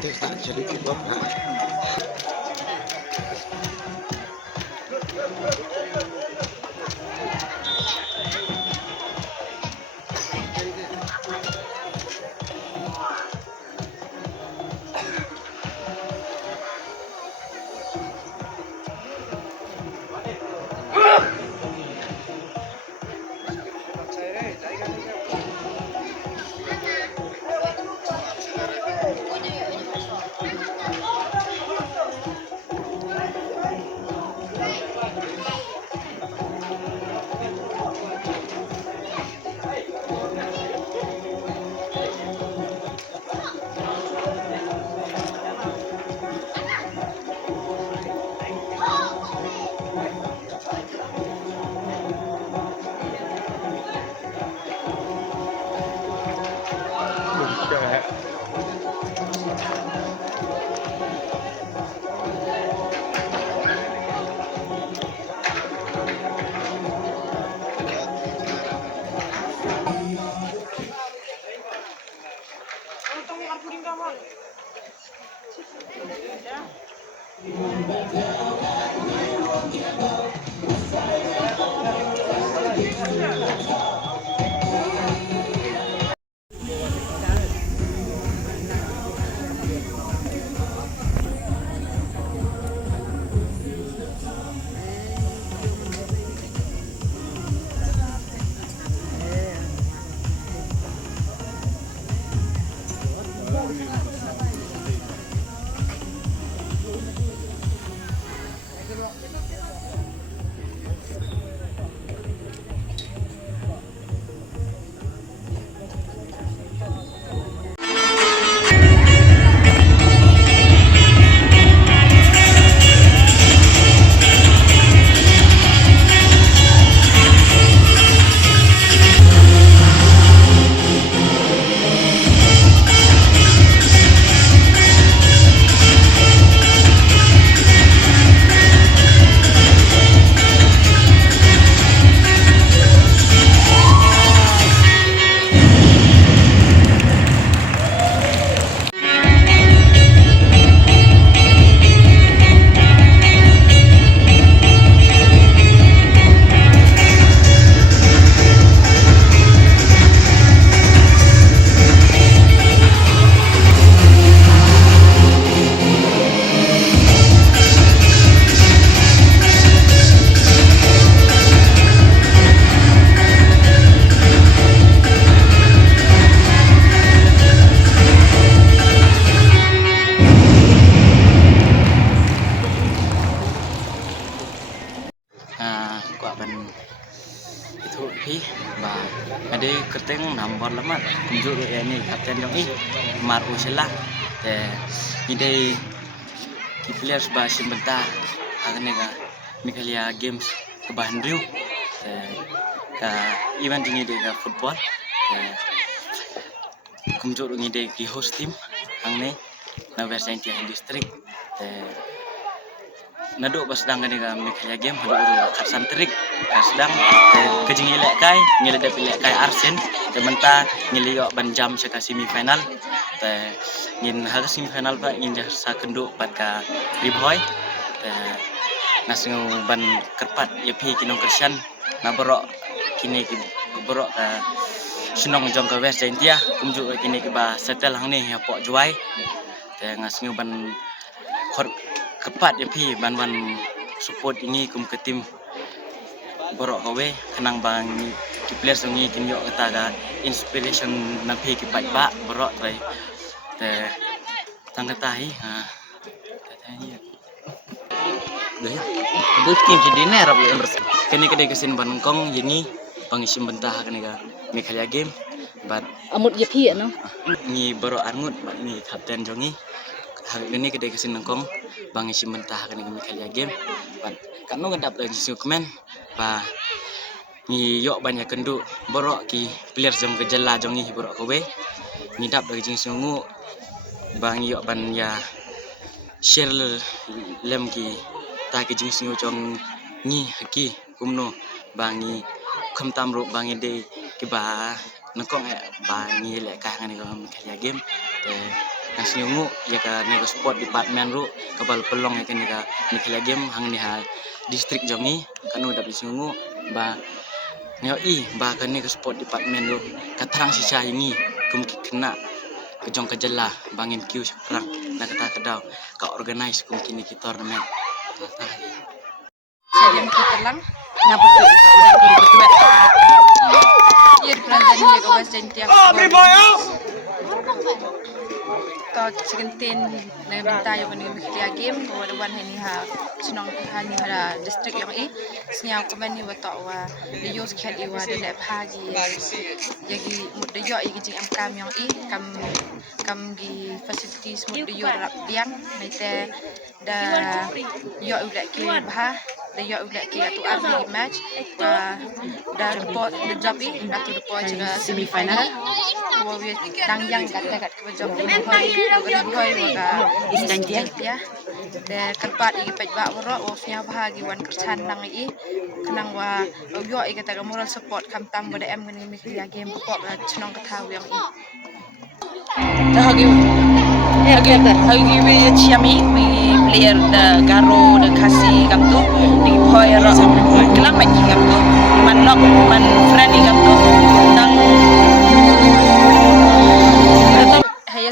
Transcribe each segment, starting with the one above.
There's actually people now. terteng nambor lemat kunjuk ya ni kapten jong mar usela ide ki players ba simbenta agane ga Meghalaya Games ke bahan riu ka event ini de football kunjuk ide ki host team angne na versi district naduk pas sedang ni ga Meghalaya Game hadu kat santrik sedang kejing ilek kai ngile de pilek kai Arsen tementa ngile yo ban jam sa semi final ngin ha semi final ba ngin ja sa kenduk pat ka riboy nasengu ban kerpat ye pi kinong kersian na borok kini ki borok ka sunong jong ka west india kumju kini ki ba setel hang ni ya pok Jowai nasengu ban kepat ya pi ban support ini kum ke tim borok kowe kenang bang ki players ngi kin yo kata ga inspiration na pi ki paidbah borok trai tang kata hi katanya dah ya itu tim jadi nerap ya kini kedai kesin banengkong ini pangisim bentah kini ga Meghalaya Game bat amut ya pi no ni borok arngut ni kapten jongi ini kedai kesin nengkong pangisim bentah kini ga Meghalaya Game bat kan no ngadap lagi komen ba ni yok banyak kenduk borok ki players jong kejela jongi borok kowe ni dap lagi jing sungu bang yok ban ya share lem ki ta ki jing sungu jong ni haki kumno bangi kham tam ro bangi de ki ba nangkong bangi le ka ngani ko Meghalaya Game nasungu ya ka ni sport department ro kabal pelong ya kini ka Meghalaya Game hang ni ha district jongi kanu dap sungu ba ngoi ba kan ni sport department ro katrang sisa ini kum kena kejong kejela bangin kiu sekarang nak kata kedau ka organize kum kini ki tournament saya kita lang ngapot ko udah ko betul iya pelajaran ya ko west india to segentin na benta yo ni Meghalaya Game ko the one ni ha sunong ni ha district yang snya ko man ni wato wa the youth khat i wa de le phagi yagi mud de yo i jing am kam yang kam gi facilities mud de yo rap yang mete da yo ulek ki bha da yo ulek ki atu army match wa da report the job i atu report jaga semi final ko we dang yang kat ke job Jowai maka istantia ya de kerpat igi paidbah borok osnya bahagi wan kersan nang i kenang wa yo i kata moral support kam tam bode em ngani Meghalaya Game pokok chnong katha yang i hagi we chiami we player da garo da kasi kam tu di boy ro kelang mai kam tu man lock man friend kam tu nang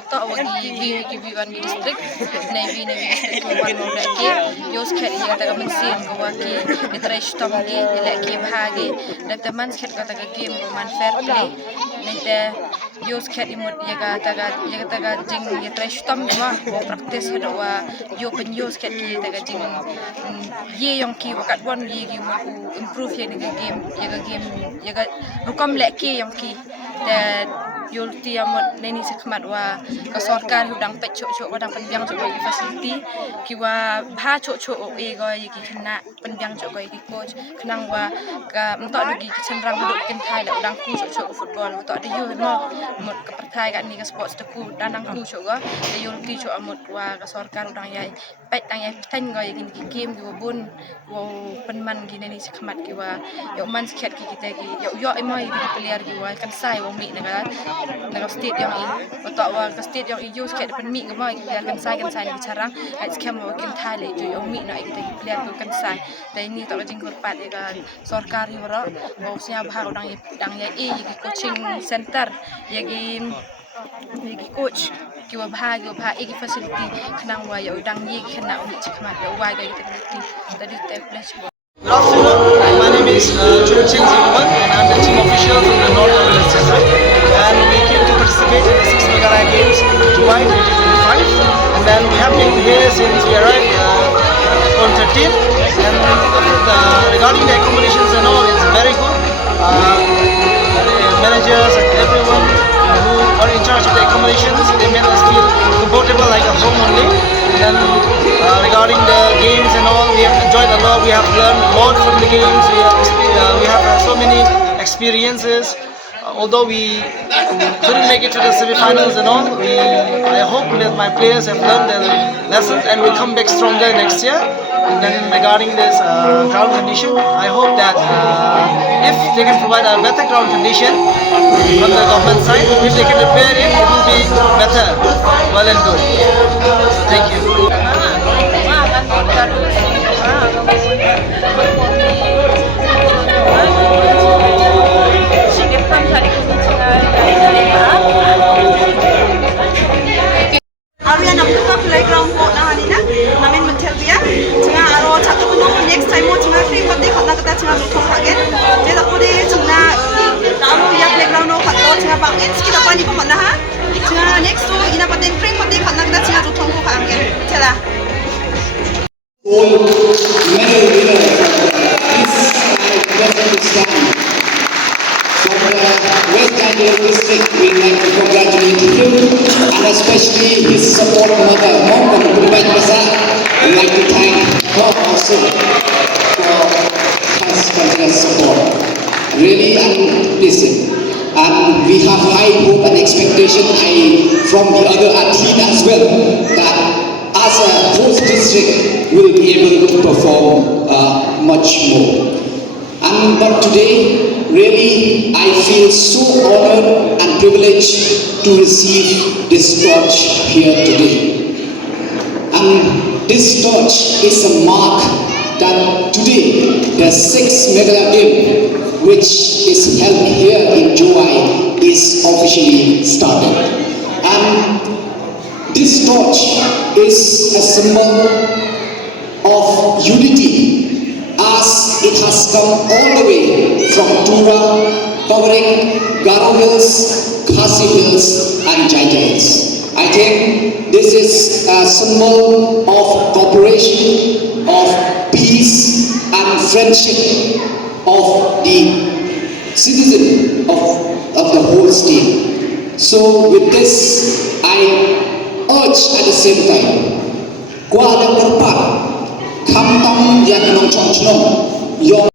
to wagi gi wan district navy district ko wan leki yos khat ya ta mensin ko waki ditresh tom gi leki bahagi dan teman khat ka ta game ko man fair play nete yos khat imut ya ta ga jing ya tresh tom wa practice hado wa yo pen yos khat ki ta ga jing ye yong ki wakat wan ye gi ma improve ye ni game ya ga rukam leki yong ki dan yulti amot neni sekmat wa ka sarkar hudang pet chok wadang penbiang chok gi facility ki wa bha chok e go gi khna penbiang chok go gi coach khnang wa ka mtok gi chenrang huduk kin thai la udang ku chok football mtok de yu mo mot ka perthai ka ni ka sports de ku danang ku chok go de yulti chok amot wa ka sarkar udang yai pet tang yai ten go gi game gi bun wo penman gi neni sekmat ki wa yo man skhet ki kita gi yo emoi gi player gi wa kan sai wo mi na state yang atau wa state yang use kat depan mi ngomong dia kan sai ni carang ai scam wa kin thai le jo yo mi na kita player ko kan sai dan ini tak jing korpat ya kan sarkar hi wara wa sia bha dang ya gi coaching center ya gi coach ki wa bha gi facility khnang wa yo dang yi khna umi chikma ya wa ga kita tadi place. Good afternoon, my name is Tura and I'm the team official from the North West District, and we came to participate in the 6th Meghalaya Games Jowai 2025, and then we have been here since we arrived on 13th, and regarding the accommodations and all, it's very good. Managers And regarding the games and all, we have enjoyed a lot. We have learned a lot from the games. We have so many experiences. Although we couldn't make it to the semi-finals and all, I hope that my players have learned their lessons and will come back stronger next year. And then regarding this ground condition, I hope that if they can provide a better ground condition from the government side, if they can repair it, it will be better. Well and good. Thank you. Arian apluka playground mo na kanina namin mencelbia chinga aro chatu kuno next time mo chinga free pati khotna kata chinga luthong hagen je tapore chinga aro ya playground no khatlo chinga bangin ski tapani ko mana ha chinga next to ina paten free pati khotna kata chinga luthong ko hagen chala Gold medal winner is Uzbekistan from the West Bengal district. We'd like to congratulate him and especially his support mother, Mom Paidbah. We'd like to thank her also for her continuous support. Really, and listen, and we have high hope and expectation from the other athlete as well that as a host district will be able to perform much more. But today, really, I feel so honored and privileged to receive this torch here today. And this torch is a mark that today, the 6th Meghalaya Games, which is held here in Jowai, is officially started. And this torch is a symbol of unity, as it has come all the way from Tura, covering Garo Hills, Khasi Hills and Jaita Hills. I think this is a symbol of cooperation, of peace and friendship of the citizen of the whole state. So with this, I urge at the same time, kuala berpat, kam tam yang nong chong chong,